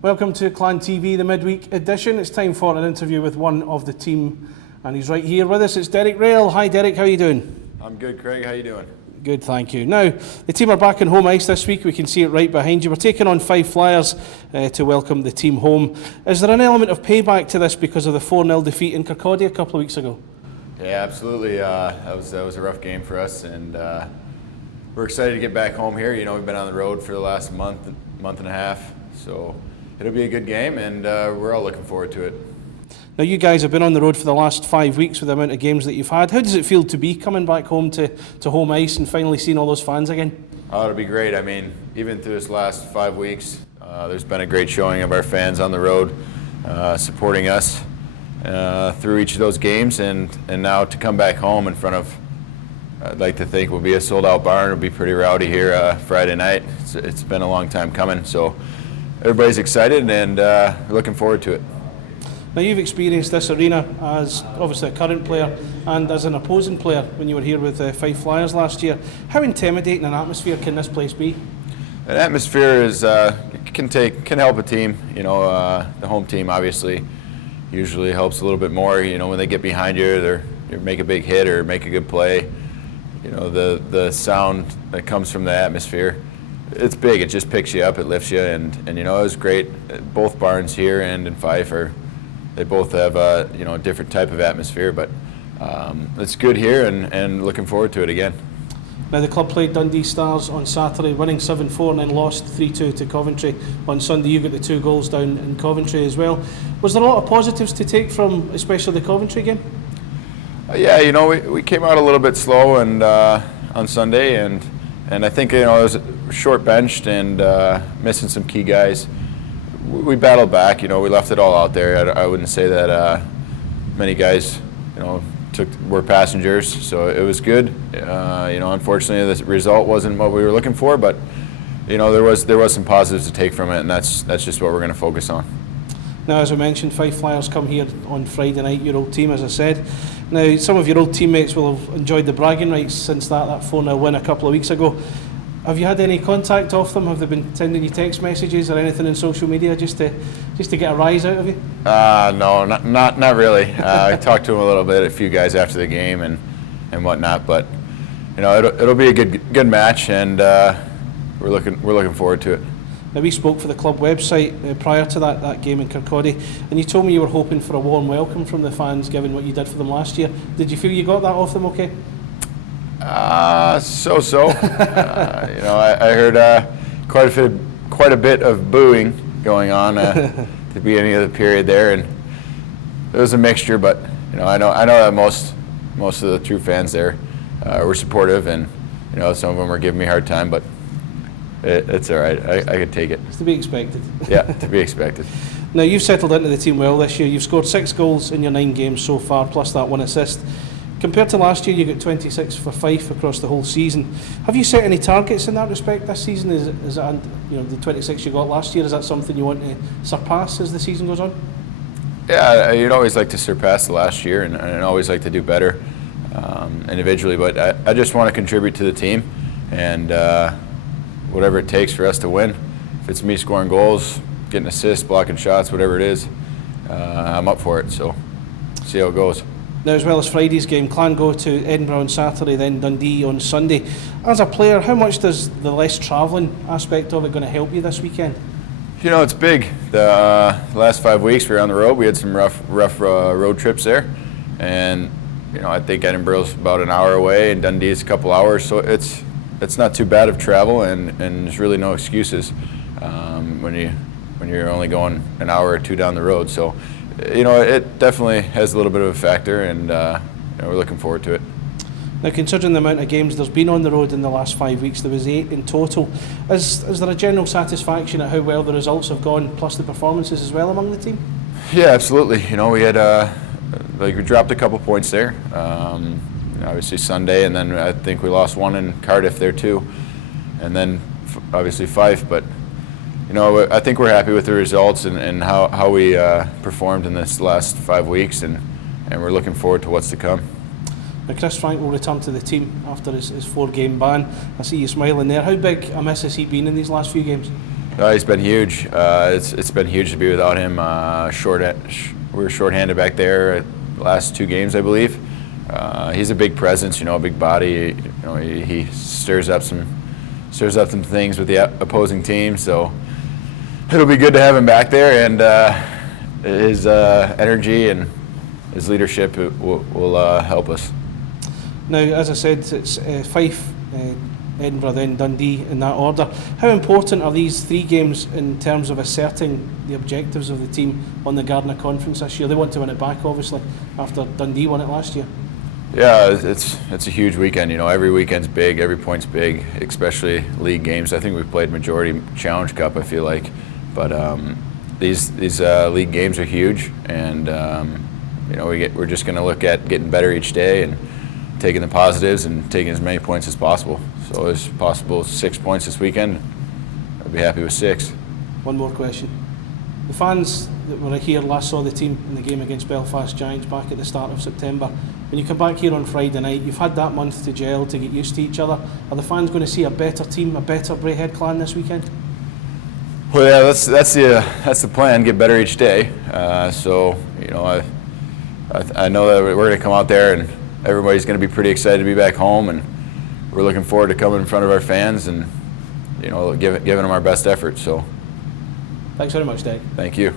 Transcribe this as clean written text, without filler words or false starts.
Welcome to Clan TV, the midweek edition. It's time for an interview with one of the team, and he's right here with us. It's Derek Roehl. Hi Derek, how are you doing? I'm good, Craig. How you doing? Good, thank you. Now, the team are back on home ice this week. We can see it right behind you. We're taking on Fife Flyers to welcome the team home. Is there an element of payback to this because of the 4-0 defeat in Kirkcaldy a couple of weeks ago? Yeah, absolutely. That was a rough game for us, and we're excited to get back home here. You know, we've been on the road for the last month and a half, so it'll be a good game, and we're all looking forward to it. Now, you guys have been on the road for the last 5 weeks with the amount of games that you've had. How does it feel to be coming back home to home ice and finally seeing all those fans again? Oh, it'll be great. I mean, even through this last 5 weeks, there's been a great showing of our fans on the road supporting us through each of those games, and now to come back home in front of, I'd like to think, will be a sold-out barn. It'll be pretty rowdy here Friday night. It's been a long time coming, so everybody's excited and we're looking forward to it. Now, you've experienced this arena as obviously a current player and as an opposing player when you were here with Fife Flyers last year. How intimidating an atmosphere can this place be? An atmosphere is can help a team. You know, the home team obviously usually helps a little bit more. You know, when they get behind you, you make a big hit or make a good play. You know, the sound that comes from the atmosphere, it's big. It just picks you up. It lifts you, and you know, it was great. Both barns here and in Fife they both have a different type of atmosphere, but it's good here, and looking forward to it again. Now, the club played Dundee Stars on Saturday, winning 7-4 and then lost 3-2 to Coventry. On Sunday, you got the 2 goals down in Coventry as well. Was there a lot of positives to take from, especially the Coventry game? Yeah, you know, we came out a little bit slow and on Sunday, and I think, you know, it was short benched and missing some key guys. We battled back. You know, we left it all out there. I wouldn't say that many guys, you know, were passengers, so it was good. You know, unfortunately, the result wasn't what we were looking for, but you know, there was some positives to take from it, and that's just what we're going to focus on. Now, as I mentioned, Fife Flyers come here on Friday night, your old team, as I said. Now, some of your old teammates will have enjoyed the bragging rights since that 4-0 win a couple of weeks ago. Have you had any contact off them? Have they been sending you text messages or anything in social media just to get a rise out of you? No, not really. I talked to them a little bit, a few guys after the game and whatnot, but you know, it'll be a good match, and we're looking forward to it. Now, we spoke for the club website prior to that game in Kirkcaldy, and you told me you were hoping for a warm welcome from the fans given what you did for them last year. Did you feel you got that off them okay? So. You know, I heard quite a bit of booing going on at the beginning of the period there, and it was a mixture. But you know, I know that most of the true fans there were supportive, and you know, some of them were giving me a hard time, but it's all right. I could take it. It's to be expected. Yeah, to be expected. Now, you've settled into the team well this year. You've scored 6 goals in your 9 games so far, plus that 1 assist. Compared to last year, you got 26 for Fife across the whole season. Have you set any targets in that respect this season? Is that, you know, the 26 you got last year, is that something you want to surpass as the season goes on? Yeah, you'd always like to surpass the last year, and always like to do better individually. But I just want to contribute to the team, and whatever it takes for us to win. If it's me scoring goals, getting assists, blocking shots, whatever it is, I'm up for it. So, see how it goes. Now, as well as Friday's game, Clan go to Edinburgh on Saturday, then Dundee on Sunday. As a player, how much does the less travelling aspect of it going to help you this weekend? You know, it's big. The last 5 weeks we were on the road. We had some rough road trips there, and you know, I think Edinburgh's about an hour away, and Dundee's a couple hours. So it's not too bad of travel, and there's really no excuses when you're only going an hour or 2 down the road. So, you know, it definitely has a little bit of a factor, and you know, we're looking forward to it. Now, considering the amount of games there's been on the road in the last 5 weeks, there was 8 in total. Is there a general satisfaction at how well the results have gone, plus the performances as well among the team? Yeah, absolutely. You know, we had we dropped a couple points there. Obviously Sunday, and then I think we lost 1 in Cardiff there too, and then obviously Fife. But you know, I think we're happy with the results and how we performed in this last 5 weeks, and we're looking forward to what's to come. Now, Chris Frank will return to the team after his 4-game ban. I see you smiling there. How big a miss has he been in these last few games? He's been huge. It's been huge to be without him. We were shorthanded back there the last 2 games, I believe. He's a big presence, a big body. He stirs up some things with the opposing team. So it'll be good to have him back there, and his energy and his leadership will help us. Now, as I said, it's Fife, Edinburgh, then Dundee in that order. How important are these 3 games in terms of asserting the objectives of the team on the Gardner Conference this year? They want to win it back, obviously, after Dundee won it last year. Yeah, it's a huge weekend. Every weekend's big, every point's big, especially league games. I think we've played majority Challenge Cup, I feel like, but these league games are huge, and we're just going to look at getting better each day and taking the positives and taking as many points as possible. So it's possible 6 points this weekend. I'd be happy with 6. One more question. The fans that were here last saw the team in the game against Belfast Giants back at the start of September. When you come back here on Friday night, you've had that month to gel, to get used to each other. Are the fans going to see a better team, a better Braehead Clan this weekend? Well, yeah, that's the plan. Get better each day. I know that we're going to come out there and everybody's going to be pretty excited to be back home, and we're looking forward to coming in front of our fans and giving them our best effort. So, thanks very much, Derek. Thank you.